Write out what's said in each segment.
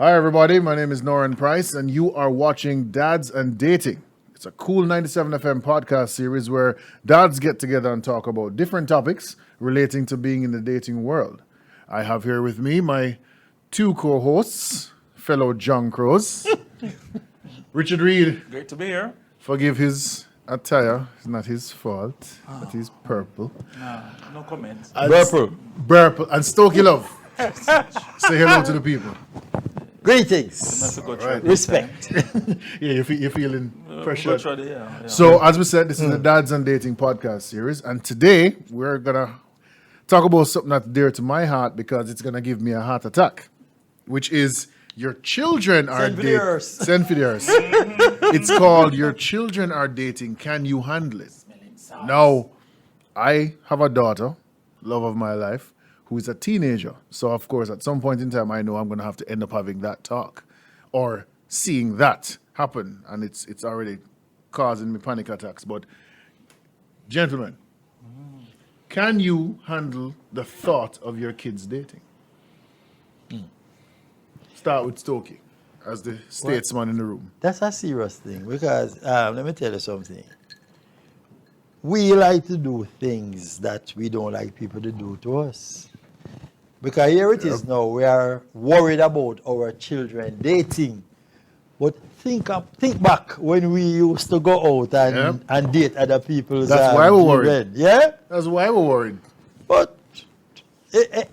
Hi, everybody. My name is Noran Price, and you are watching Dads and Dating. It's a cool 97 FM podcast series where dads get together and talk about different topics relating to being in the dating world. I have here with me my two co-hosts, fellow John Crows. Richard Reed. Great to be here. Forgive his attire. It's not his fault. But he's purple. No comments. Burple. And Stokey Love. Say hello to the people. Greetings. That's a good Right. try. Respect. Yeah, you're feeling pressure. Good try, yeah. So, as we said, this is the Dads and Dating podcast series. And today, we're going to talk about something that's dear to my heart because it's going to give me a heart attack, which is your children are Send for the earth. Send for the earth. It's called Your Children Are Dating. Can you handle it? Now, I have a daughter, love of my life, who is a teenager. So, of course, at some point in time, I know I'm going to have to end up having that talk or seeing that happen. And it's already causing me panic attacks. But, gentlemen, can you handle the thought of your kids dating? Start with Stokey as the statesman in the room. That's a serious thing because let me tell you something. We like to do things that we don't like people to do to us. Because here it is now, we are worried about our children dating. But think back when we used to go out and date other people's That's why we're worried. children. Yeah? That's why we're worried. But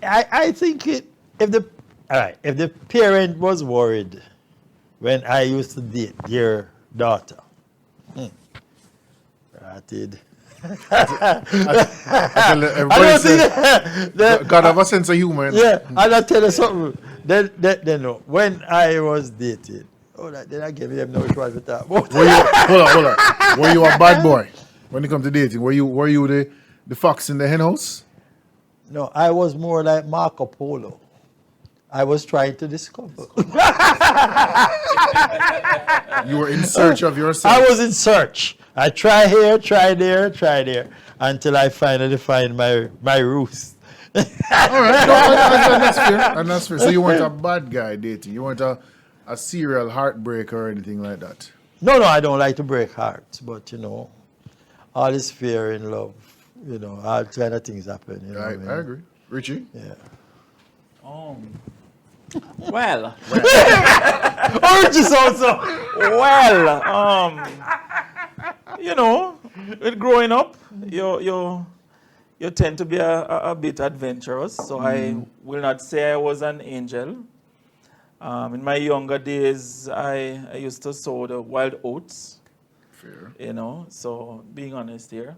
I think if the parent was worried when I used to date their daughter, I did. I tell I everybody don't say, think that, God have a sense of humor. yeah, and I tell you something. Then no, when I was dating, then I gave them no choice to talk about. Hold on. Were you a bad boy when it comes to dating? Were you the fox in the hen house? No, I was more like Marco Polo. I was trying to discover. You were in search of yourself. I was in search. I try here, try there, until I finally find my roost. All right, no, and that's fair. And that's fair. So you weren't a bad guy dating. You weren't a serial heartbreaker or anything like that. No, I don't like to break hearts, but all this fear in love, all kind of things happen. You know what I mean? I agree. Richie? Yeah. Well, Orange is also. with growing up, you tend to be a bit adventurous. So I will not say I was an angel. In my younger days, I used to sow the wild oats. Fair. So being honest here.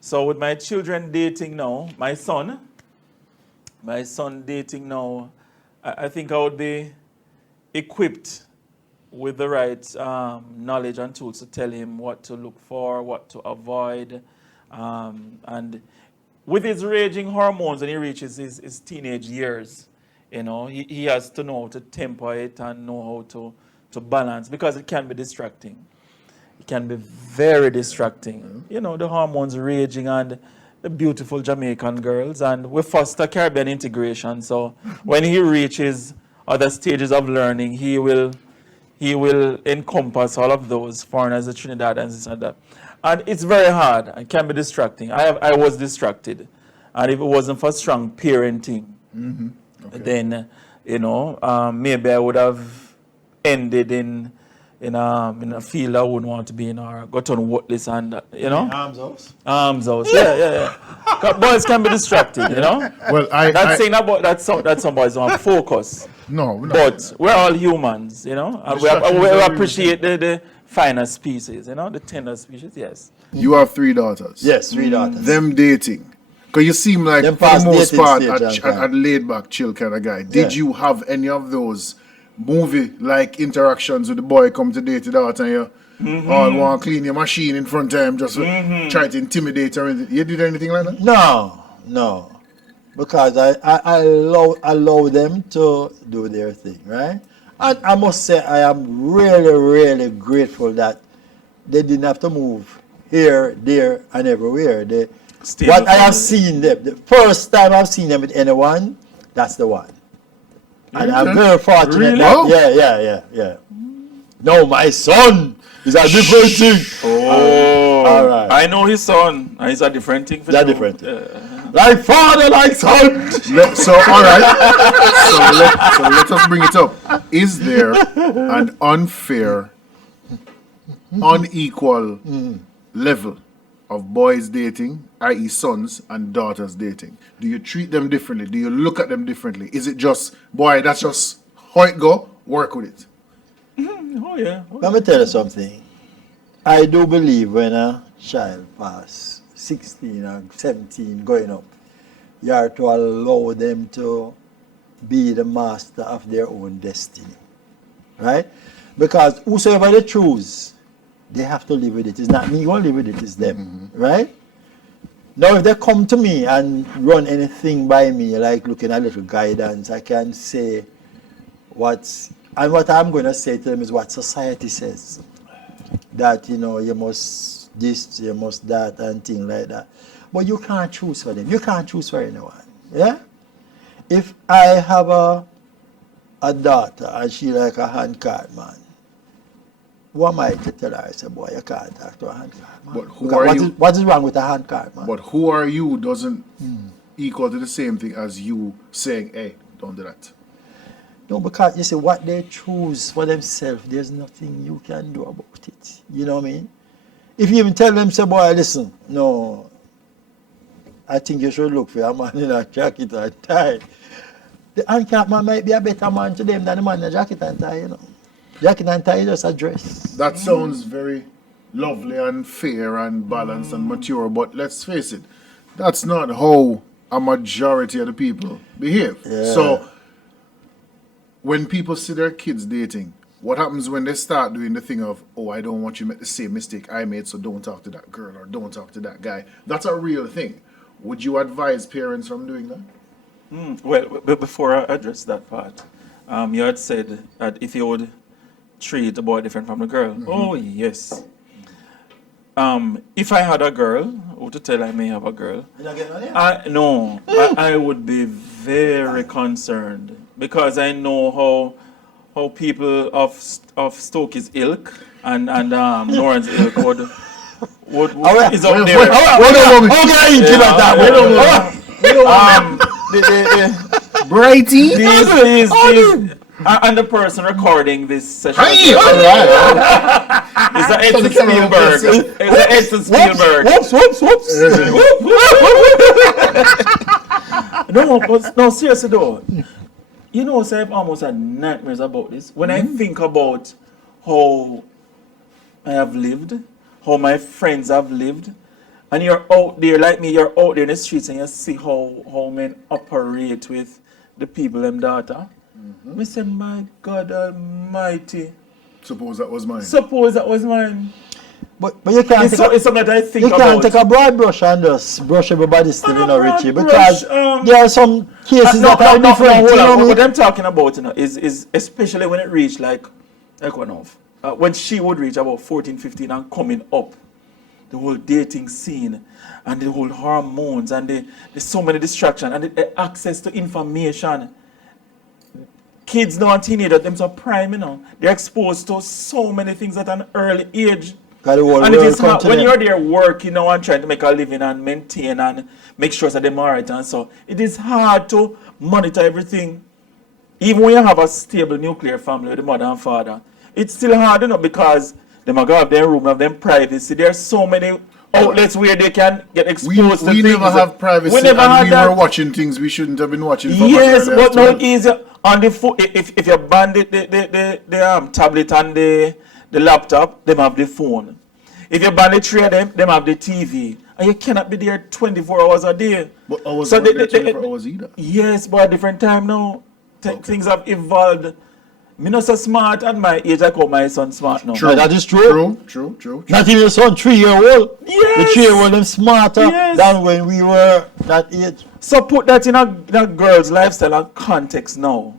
So with my children dating now, my son dating now, I think I would be equipped with the right knowledge and tools to tell him what to look for, what to avoid. And with his raging hormones when he reaches his teenage years, he has to know how to temper it and know how to balance because it can be distracting. It can be very distracting. The hormones raging and the beautiful Jamaican girls, and we foster Caribbean integration. So when he reaches other stages of learning, he will encompass all of those foreigners, the Trinidad and this and that. And it's very hard. It can be distracting. I was distracted, and if it wasn't for strong parenting, then maybe I would have ended in a field I wouldn't want to be in or got on worthless and Arms house. Arms house. Yeah. 'Cause boys can be distracted, Well, That's saying about that some boys don't focus. No. But we're all humans, and Distractions we are appreciate the finer species, the tender species, yes. You have 3 daughters. Yes, 3 daughters. Them dating. Because you seem like, Them for the past most dating part, stage and a laid-back, chill kind of guy. Did Yeah. you have any of those movie-like interactions with the boy come to date your daughter and you all want to clean your machine in front of him just to try to intimidate her? You did anything like that? No. Because I allow them to do their thing, right? And I must say I am really, really grateful that they didn't have to move here, there, and everywhere. What I have seen them, the first time I've seen them with anyone, that's the one. And I'm very fortunate. Really? That, yeah. No, my son is a different thing. Oh, all right. I know his son. It's a different thing for That's you. different. Like father, like son. So, all right. So let us bring it up. Is there an unfair, unequal level of boys dating, i.e., sons and daughters dating? Do you treat them differently? Do you look at them differently? Is it just, boy, that's just how it go? Work with it. Oh, yeah. Let me tell you something. I do believe when a child pass 16 or 17 going up, you are to allow them to be the master of their own destiny. Right? Because whosoever they choose, they have to live with it. It's not me who will live with it, it's them. Right? Now, if they come to me and run anything by me, like looking at a little guidance, I can say and what I'm going to say to them is what society says. That, you must this, you must that, and things like that. But you can't choose for them. You can't choose for anyone. Yeah? If I have a daughter and she like a handcart man, who am I to tell her, I say, boy, you can't talk to a handcart man? But who are you? What is wrong with a handcart man? But who are you doesn't equal to the same thing as you saying, hey, don't do that. No, because you see, what they choose for themselves, there's nothing you can do about it. You know what I mean? If you even tell them, say, boy, listen, no, I think you should look for a man in a jacket and tie. The handicap man might be a better man to them than the man in a jacket and tie, Jacket and tie is just a dress. That sounds very lovely and fair and balanced and mature, but let's face it, that's not how a majority of the people behave. Yeah. So, when people see their kids dating, what happens when they start doing the thing of, oh, I don't want you to make the same mistake I made, so don't talk to that girl or don't talk to that guy? That's a real thing. Would you advise parents from doing that? Well, but before I address that part, you had said that if you would treat the boy different from the girl. Oh, yes. If I had a girl, or to tell I may have a girl, I would be very concerned because I know how people of Stokey's ilk and Noran's ilk would is up there. Brighty? And the person recording this session Hey, is all right. Edson Spielberg. It's Edson Spielberg. No, seriously though. So I've almost had nightmares about this. When I think about how I have lived, how my friends have lived, and you're out there like me, you're out there in the streets and you see how men operate with the people them daughter. I say, my God Almighty. Suppose that was mine. But you can't It's something that I think you about. can't take a broad brush and just brush everybody's still, Richie, broad because brush, there are some cases that are different. Hold on. What I'm talking about, is especially when it reached like one of when she would reach about 14, 15 and coming up, the whole dating scene and the whole hormones and there's so many distractions and the access to information. Kids now and teenagers, them so prime, they're exposed to so many things at an early age. And it is hard when you're there working and trying to make a living and maintain and make sure that they're alright and so it is hard to monitor everything. Even when you have a stable nuclear family with the mother and father, it's still hard because they might have their room, have them privacy. There are so many outlets where they can get exposed to we things. never have privacy and we were watching things we shouldn't have been watching. Yes, but now it's on the phone. If you ban the tablet and the laptop, them have the phone. If you ban the three of them have the TV. And you cannot be there 24 hours a day. But I was not there 24 hours either. Yes, but at a different time now. Things have evolved. Me not so smart at my age. I call my son smart now. True. That is true. True. Not even your son, 3-year-old. Yes. The 3-year-old them smarter than when we were that age. So put that in a girl's lifestyle and context now.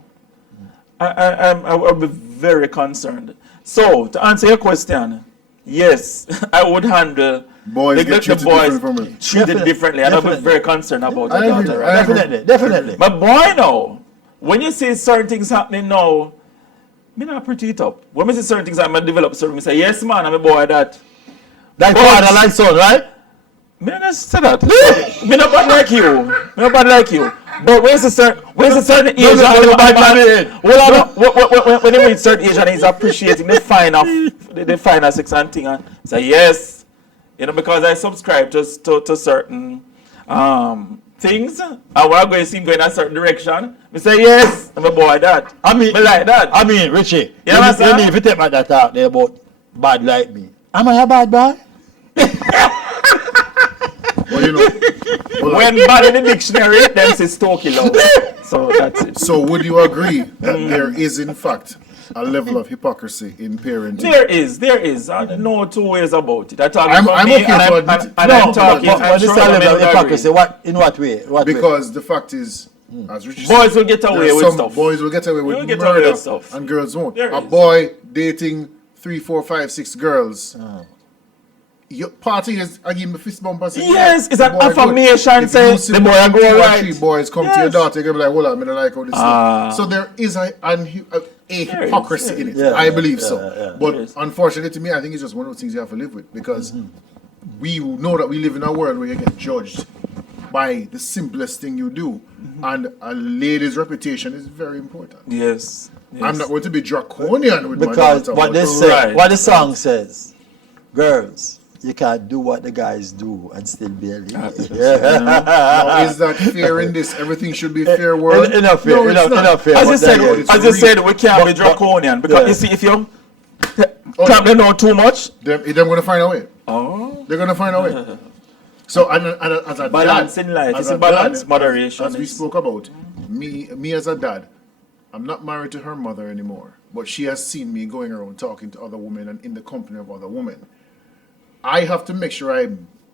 I will be very concerned. So to answer your question, yes, I would handle boys get treated differently. And I'll be very concerned about that. Definitely. But boy now, when you see certain things happening now, me not pretty it up. When I see certain things, I'm going to develop certain, I say, yes, man, I'm a boy that. Like But- father, like son, right? Me not say that. Me not bad like you. Me not bad like you. But where's a certain age? no, no, bad man. When you reach certain age and he's appreciating the finer sex and thing, and say yes, because I subscribe to certain things, and when I go and see him going in a certain direction, I say yes, I'm a boy that. I mean, Me like that. I mean, Richie, You you understand? need to take back that talk there about bad like me. Am I a bad boy? Well, you know. Well, When bad in the dictionary, then says Stokey love. So that's it. so would you agree that there is, in fact, a level of hypocrisy in parenting? There is. I know 2 ways about it. I talk I'm from okay me to and admit it. I'm talking. But I'm this sure is a other level men of would hypocrisy. agree. In what way? What way? Because the fact is, as Richard Boys said, will get away there's with some stuff. boys will get away with will get murder, away with stuff. and girls won't. There A is. boy dating 3, 4, 5, 6 girls. Your party is, I give him a fist bump and say, Yes, it's the an boy good. affirmation, If say, you see the boy one, go 2 or right. 3 boys come to your Yes. daughter, you're gonna be like, hold on, I don't like how this Ah. is. So there is a hypocrisy is, in it. yeah. I believe so. Yeah. But There is. unfortunately to me, I think it's just one of those things you have to live with, because we know that we live in a world where you get judged by the simplest thing you do. And a lady's reputation is very important. Yes. I'm not going to be draconian with Because my daughter. what but- they say, Right. what the song says, girls, you can't do what the guys do and still be a lady. Now, is that fair in this? Everything should be fair world? Enough fair, No, it's enough, not. enough fair. As you But said, then, it's as you real. said, we can't be draconian because yeah. you see, if you clap them down too much, They're going to find a way. oh, They're going to find a way. So, and as a Balance dad, in life. as It's a dad, balance. Moderation As we is- spoke about, me as a dad, I'm not married to her mother anymore, but she has seen me going around talking to other women and in the company of other women. I have to make sure I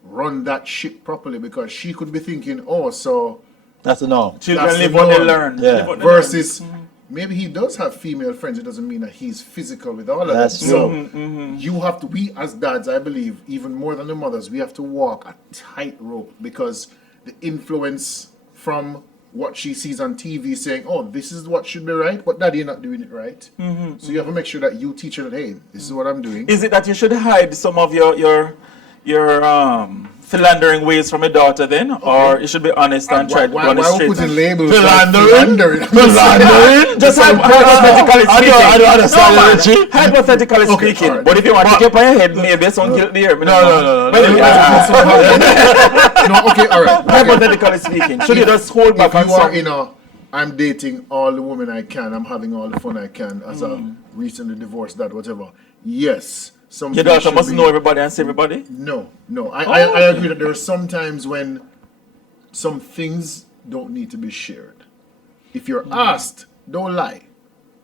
run that ship properly, because she could be thinking, oh, so that's a no. children That's live the what they norm. learn. Yeah. Live what they learn. versus maybe he does have female friends. It doesn't mean that he's physical with all of them. That's So true. you have to, we as dads, I believe, even more than the mothers, we have to walk a tightrope, because the influence from what she sees on TV saying, oh, this is what should be right, but daddy, you're not doing it right. So you have to make sure that you teach her that, hey, this is what I'm doing. Is it that you should hide some of your philandering ways from your daughter then, or you should be honest and try to why run it we straight? putting labels? Philandering? Philandering? Just hypothetically I speaking. don't understand No, it, man. Richie. Hypothetically Okay, speaking. alright. But if you want to keep on your head, maybe some guilt there. No. But anyway, No, okay, all right. Okay. hypothetically speaking, should you just hold back If on you are some? in a, I'm dating all the women I can, I'm having all the fun I can as a recently divorced dad, whatever. Yes, some Your things daughter should must be- know everybody and see everybody. No. I agree that there are some times when some things don't need to be shared. If you're asked, don't lie.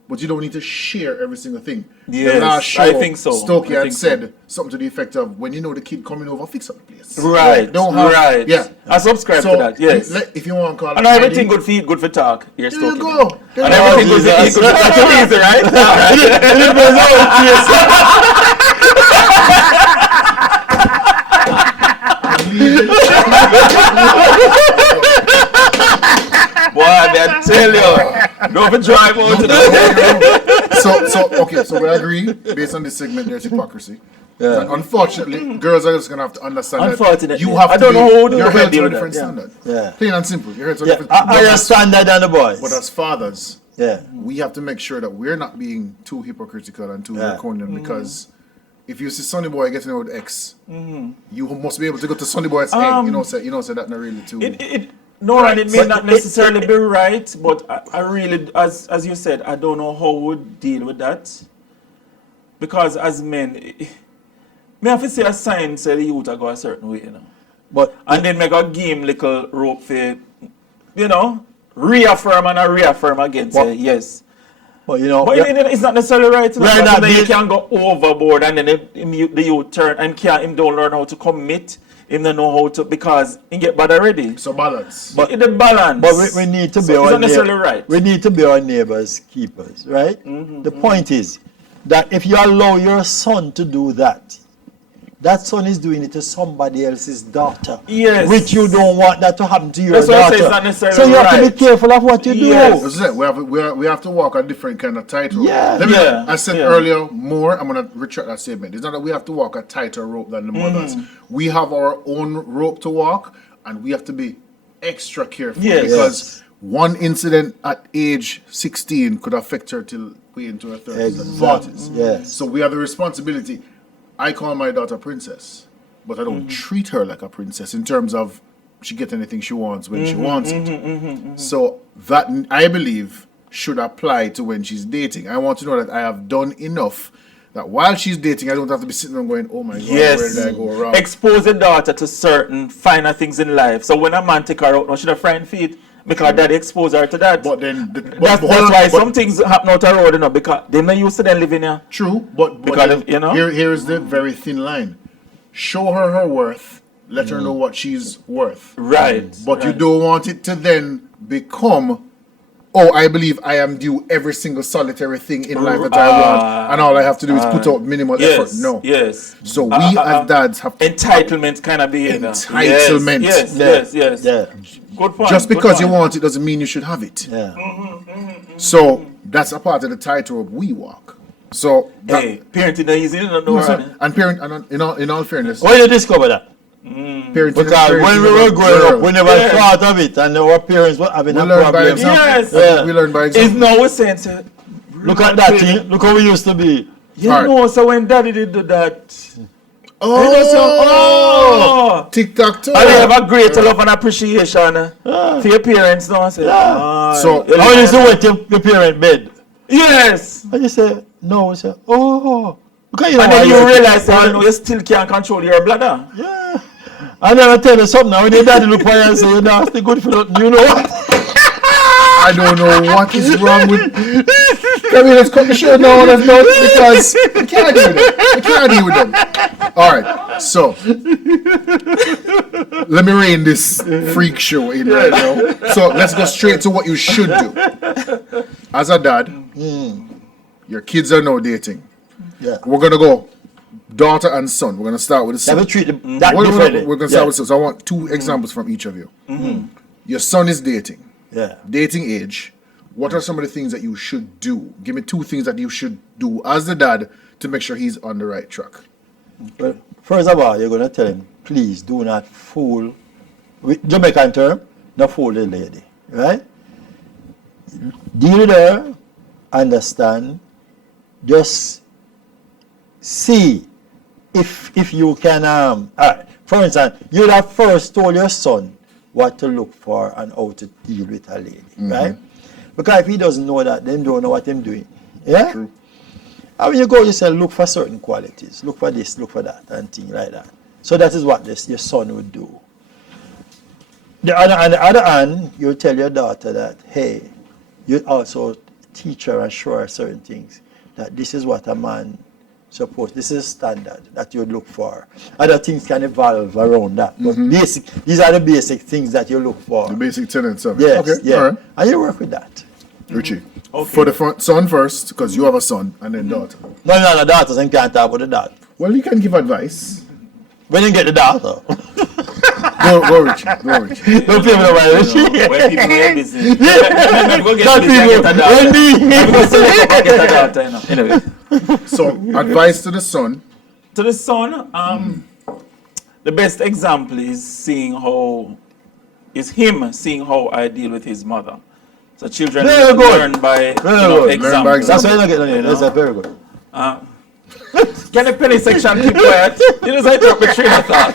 But you don't need to share every single thing. Yes, the last show, I think so. Stokey I had think so. said something to the effect of, when you know the kid coming over, fix up the place. Right. Don't have, right. Yeah. I subscribe to that. Yes. If you want to call And it everything hiding, good for eat, good for talk. Here's there you talking. go. There And you go. everything good for eat, good for talk. Easy, right? Boy, I tell you, don't be drive out to the So we agree, based on this segment, there's hypocrisy. That unfortunately, girls are just going to have to understand that Unfortunately. you have I to don't know who you're to held to deal a with different that, standard. Yeah. Plain and simple. You're held to a Yeah, different I understand that than the boys. But as fathers, Yeah. we have to make sure that we're not being too hypocritical and too Yeah. draconian, because if you see Sonny Boy getting out with X, you must be able to go to Sonny Boy and say, hey, you know, say that not really too. No, and it may But not necessarily be right, but I really, as you said, I don't know how we deal with that. Because as men, me have to say a sign say the youth a go a certain way, you know. But And then me go give him little rope for, reaffirm and reaffirm again, say yes. but you know, But it's not necessarily right. You know, We're because not then you being- can go overboard and then the youth turn and him don't learn how to commit, him don't know how to, because he get bad already. So balance. But the balance. But we need to be So it's our not necessarily neigh- right. We need to be our neighbors' keepers, right? The point is that if you allow your son to do that, that son is doing it to somebody else's daughter. Yes. Which you don't want that to happen to your That's why I daughter. say it's not necessarily so you have to right. be careful of what you Yes. do. This is it. We have to walk a different kind of tightrope. Yeah. Yeah. I said Yeah. earlier more. I'm gonna retract that statement. It's not that we have to walk a tighter rope than the mothers. We have our own rope to walk, and we have to be extra careful Yes. because one incident at age 16 could affect her till way into her 30s and 40s. Yes. So we have the responsibility. I call my daughter princess, but I don't treat her like a princess in terms of she get anything she wants when she wants it. So that, I believe, should apply to when she's dating. I want to know that I have done enough that while she's dating, I don't have to be sitting there going, oh my God, where Yes. did I go wrong? Expose the daughter to certain finer things in life. So when a man take her out, no, she have friend feet because daddy expose her to that. But then, that's why some things happen out the road, you know, because they're not used to them living here. True, but Because then of, you know? here is the very thin line. Show her her worth. Let her know what she's worth. Right. But you right. don't want it to then become, oh, I believe I am due every single solitary thing in life that I want, and all I have to do is put out minimal effort. Yes. No. Yes. So we as dads have to, Entitlement kind of behavior. Entitlement. Yes. Yeah. Yes. Yes. Yeah. Good point. just good because you point. want it doesn't mean you should have it. Yeah. So that's a part of the tightrope we walk. So that, Hey, parenting not easy, you don't know. listen, and parent, and in all fairness, When you discover that? parenting Because parenting when we of a were growing girl, up, we never Yes. thought of it, and our parents were having we a learn by problem. example. Yes. Yeah. We learn by It's example. now we're saying, say, Look at that thing. Look how we used to be. you Alright. know, so when daddy did do that, Oh, TikTok too. and they have a great love and appreciation for your parents now. I say, So, you How you used to know, wet your parent bed? yes. And you say, no. You say, oh. Because you know And then why you realize that you know you still can't control your bladder. Yeah. I never tell you something now. When your daddy look for you and say, you're nasty good for nothing. You know what? I don't know what is wrong with. Can we just cut the show now on us note because we can't deal with them. We can't deal with them. All right, so let me rein this freak show in right now. So let's go straight to what you should do. As a dad, your kids are now dating. Yeah. We're gonna go daughter and son. We're gonna start with the son. Never treat them that We're differently. gonna start with son. So I want two examples from each of you. Your son is dating. Yeah. Dating age, what are some of the things that you should do? Give me two things that you should do as the dad to make sure he's on the right track. Well, first of all, you're going to tell him, please do not fool, with Jamaican term, not fool the lady, right? Deal with her, understand, just see if you can, all right, for instance, you'd have first told your son what to look for and how to deal with a lady, right? Because if he doesn't know that, then don't know what he's doing, yeah? True. And when you go, you say, look for certain qualities. Look for this, look for that, and things like that. So that is what your son would do. On the other hand, you tell your daughter that, hey, you also teach her and show her certain things. That this is what a man supposed, this is standard that you look for. Other things can evolve around that. But basic, these are the basic things that you look for. The basic tenets of it. Yes, Okay, yeah. all right. And you work with that. Richie, Okay. for the son first, because you have a son, and then daughter. No, the daughters and can't talk about the daughter. Well, you can give advice. When you get the daughter, Go Richie. Go Richie. don't pay me no money. When people get busy. Go get Not busy and people. get a daughter. Wendy. Go select up and get a daughter, you know. Anyway. So, advice to the son. To the son, the best example is seeing how I deal with his mother. So children Very good. learn by Very good. Learn by example. That's why you don't get money. That's very good. Can the penny section keep quiet? You just interrupt my train of thought.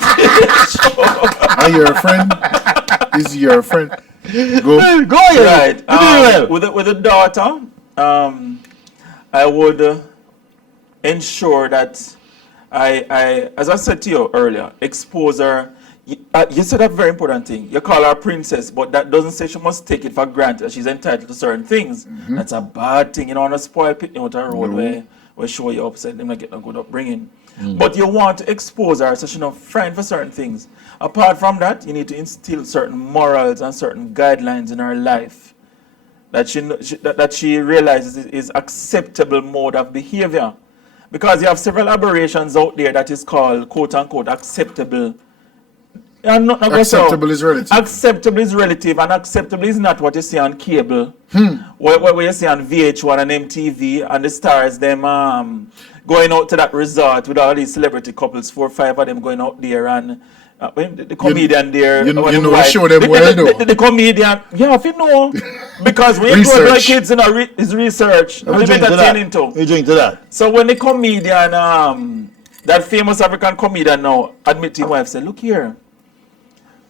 Are you a friend? Is your friend? Go. Go ahead. Right. You do well. With the daughter, I would ensure that I, as I said to you earlier, expose her. You said a very important thing. You call her princess, but that doesn't say she must take it for granted that she's entitled to certain things. That's a bad thing. You don't want to spoil people with a road where show you upset, them not get a good upbringing. But you want to expose her so she not friend for certain things. Apart from that, you need to instill certain morals and certain guidelines in her life that she realizes is acceptable mode of behavior. Because you have several aberrations out there that is called, quote unquote, acceptable. And not Acceptable is relative. Acceptable is relative, and acceptable is not what you see on cable. What you see on VH1 and MTV, and the stars, them going out to that resort with all these celebrity couples, 4 or 5 of them going out there, and the comedian there. You know, show them well, though. The comedian, yeah, if you know. Because when you go to the kids, you know, is research. We drink to that. We drink to that. So when the comedian, that famous African comedian now, admit to his wife, say, look here,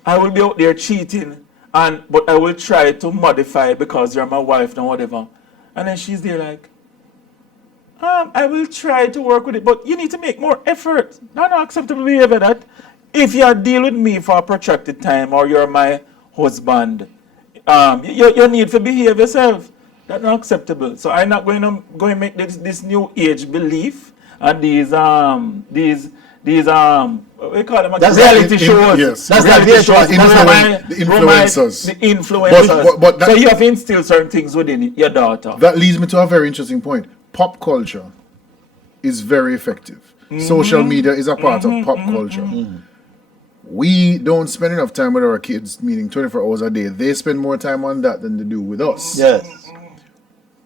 I will be out there cheating, but I will try to modify because you're my wife and whatever. And then she's there like, I will try to work with it, but you need to make more effort. Not acceptable behavior that if you deal with me for a protracted time or you're my husband, you need to behave yourself. That's not acceptable. So I'm not going to make this new age belief and these what we call them? That's reality shows. Yes. That's reality reality shows. The influencers. The influencers. But that, so you have to instill certain things within your daughter. That leads me to a very interesting point. Pop culture is very effective. Social media is a part of pop culture. We don't spend enough time with our kids, meaning 24 hours a day. They spend more time on that than they do with us. Yes.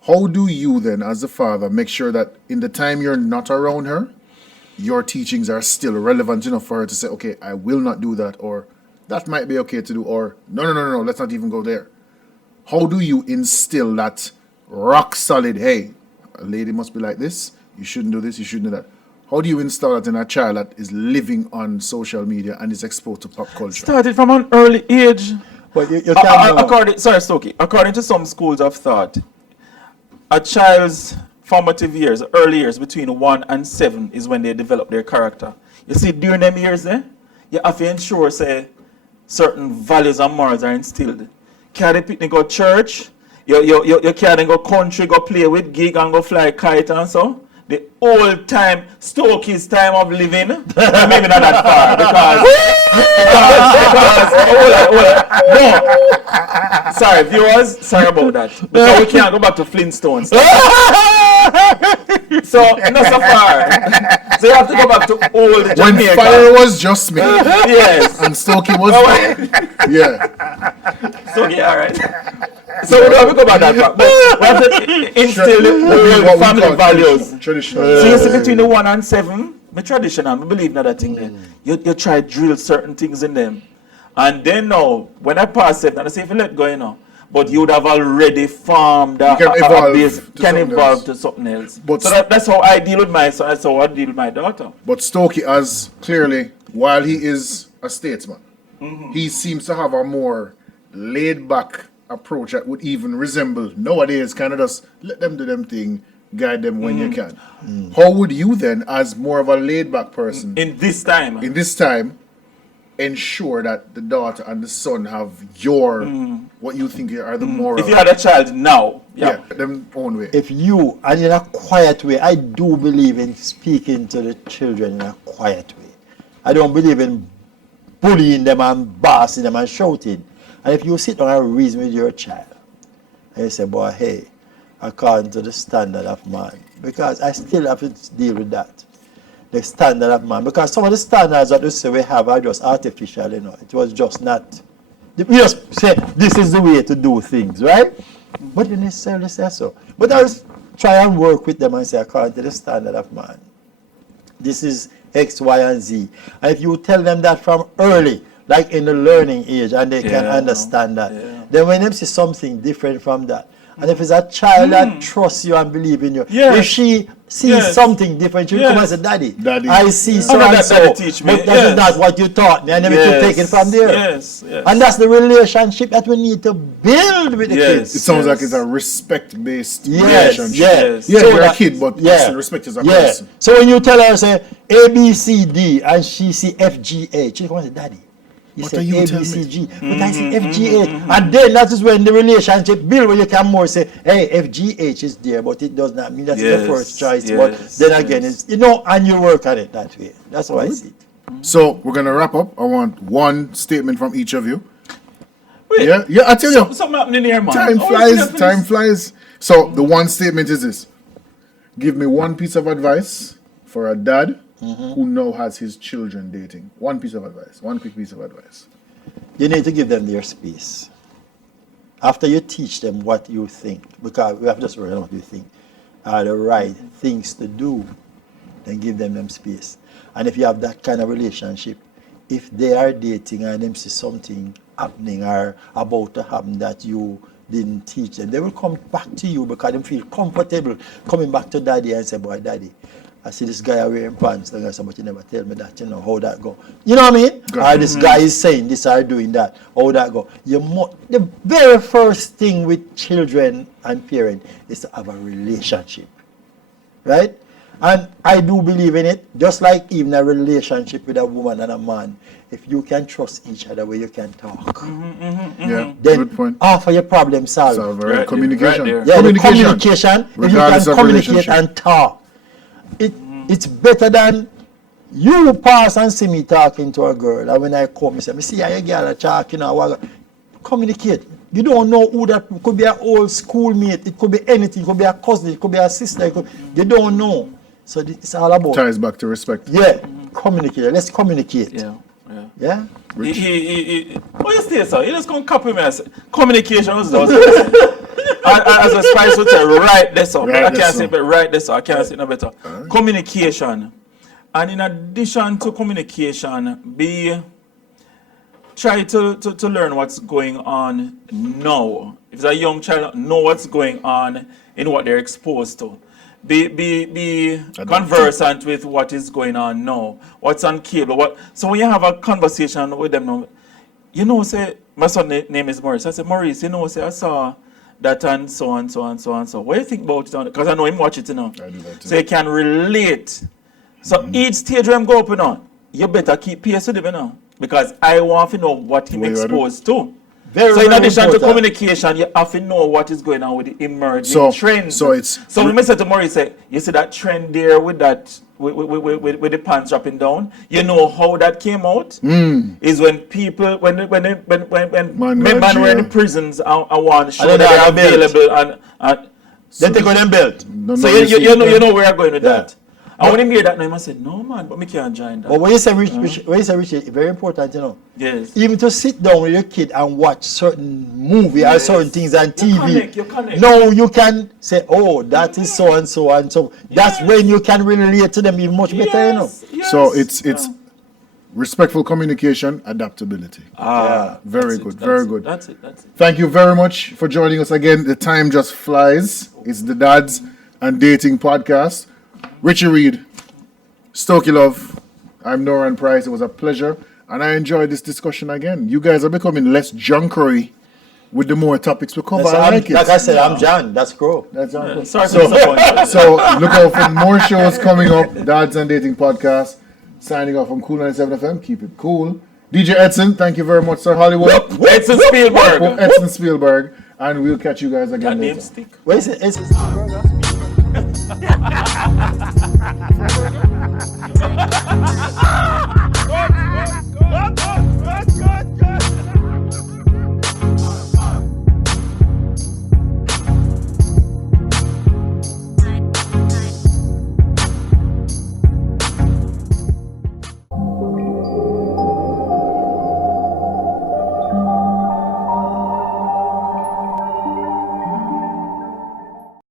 How do you then, as a father, make sure that in the time you're not around her, your teachings are still relevant enough for her to say, okay, I will not do that, or that might be okay to do, or no, let's not even go there. How do you instill that rock solid, hey, a lady must be like this, you shouldn't do this, you shouldn't do that? How do you install that in a child that is living on social media and is exposed to pop culture? Started from an early age. But you can't according to some schools of thought, a child's formative years, early years, between 1 and 7 is when they develop their character. You see, during them years, you have to ensure, say, certain values and morals are instilled. Can the picnic go church? You can't go country, go play with gig and go fly kite and so. The old time, Stokey's time of living, maybe not that far, because no, sorry viewers, sorry about that, because we can't go back to Flintstones. So, not so far. So you have to go back to old Jamaica. When fire was just made. Yes. And Stokey was yeah. Stokey, alright. So we don't have to go back that far. But we have to instill the family values. Traditional. So you see between the 1 and 7, the traditional, I believe in that thing there. You try to drill certain things in them. And then now, when I pass 7, I say if you let go, you know, but you would have already formed a base, can evolve to something else. But so that's how I deal with my son, that's how I deal with my daughter. But Stokey, as clearly, while he is a statesman, he seems to have a more laid-back approach that would even resemble nowadays, kind of just let them do them thing, guide them when you can. How would you then, as more of a laid-back person, in this time, ensure that the daughter and the son have your what you think are the moral? If you had a child now, them own way. If you, and in a quiet way, I do believe in speaking to the children in a quiet way. I don't believe in bullying them and bossing them and shouting. And if you sit down and reason with your child, and you say, boy, hey, according to the standard of man, because I still have to deal with that. The standard of man, because some of the standards that we say we have are just artificial, you know. It was just not. We just say this is the way to do things, right? But you necessarily say so. But I was try and work with them and say, according to the standard of man, this is X, Y, and Z. And if you tell them that from early, like in the learning age, and they can understand that, then when they see something different from that, and if it's a child that trusts you and believes in you, if she sees something different, she'll come and say, Daddy, I see so and so, but that is not what you taught me, and then we can take it from there. And that's the relationship that we need to build with the kids. It sounds like it's a respect-based relationship. So you're a kid, but respect is a person. So when you tell her, say, A, B, C, D, and she see F, G, H, she come and say, Daddy, you what say are you A, telling B, C, me? G, but I see F, G, H. And then that is when the relationship build, where you can more say, hey, F, G, H is there, but it does not mean that's the first choice. But then again, it's, you know, and you work on it that way. That's how I see it. So we're going to wrap up. I want one statement from each of you. Wait, I tell you. Something happening here, man. Time flies. So the one statement is this. Give me one piece of advice for a dad who now has his children dating? One piece of advice. One quick piece of advice. You need to give them their space. After you teach them what you think, because we have just learned what you think are the right things to do, then give them space. And if you have that kind of relationship, if they are dating and them see something happening or about to happen that you didn't teach them, they will come back to you because they feel comfortable coming back to daddy and say, boy, daddy, I see this guy wearing pants, and I say, but you never tell me that, how that go. You know what I mean? Got Or this guy is saying this or doing that, how that go. The very first thing with children and parents is to have a relationship. Right? And I do believe in it, just like even a relationship with a woman and a man, if you can trust each other where you can talk, Yeah, then good point. half of your problem solved. So, Right communication. there. Yeah, the communication. If you regardless can of communicate relationship. and talk, it's better than you pass and see me talking to a girl. And when I come, I say, "Me see how your girl are talking." Communicate. You don't know who that could be. An old schoolmate. It could be anything. It could be a cousin. It could be a sister. You don't know. So it's all about. Ties back to respect. Yeah, communicate. Let's communicate. Yeah, yeah. Yeah. What you say, sir? You just gonna copy me and say, communication was those. As a spice would say, right this up. Right I this can't say up. but right this up. I can't say no better. Communication. And in addition to communication, try to learn what's going on now. If it's a young child, know what's going on in what they're exposed to. Be conversant with what is going on now, what's on cable. So when you have a conversation with them now, say, my son name is Maurice. I said, Maurice, say, I saw that and so and so and so and so. What do you think about it? Because I know him watch it, I do that too. So you can relate. So each stage where I'm going up, you better keep pace with him, because I want to know what him What you gotta do? exposed to. Very, So in very addition to important. communication, you have to know what is going on with the emerging So- trends. so it's- So when I said to Maurice, you see that trend there with that with the pants dropping down. You know how that came out is when people when men were in the prisons and want to show And that then they're they are available and They take on them belt. so you know where I'm going with Yeah. that. And when he hear that name, I said, no man, but me can't join that. But when you say rich, it's very important, Yes. Even to sit down with your kid and watch certain movie or Yes. certain things on TV. You connect. No, you can say, oh, that is so and so and so. That's Yes. when you can relate to them even much better, Yes, So yes, it's respectful communication, adaptability. Very that's good, it, very that's good. it, That's it. Thank you very much for joining us again. The time just flies. It's the Dads and Dating Podcast. Richie Reed, Stokey Love. I'm Noran Price. It was a pleasure. And I enjoyed this discussion again. You guys are becoming less junkery with the more topics we cover. I like it. Like I said, I'm John. That's Crow. That's John. Sorry to disappoint. So look out for more shows coming up. Dads and Dating Podcast. Signing off from Cool 97 FM. Keep it cool. DJ Edson, thank you very much, sir. Hollywood. Edson Spielberg. Edson Spielberg. And we'll catch you guys again That name later. stick. Where is it? It's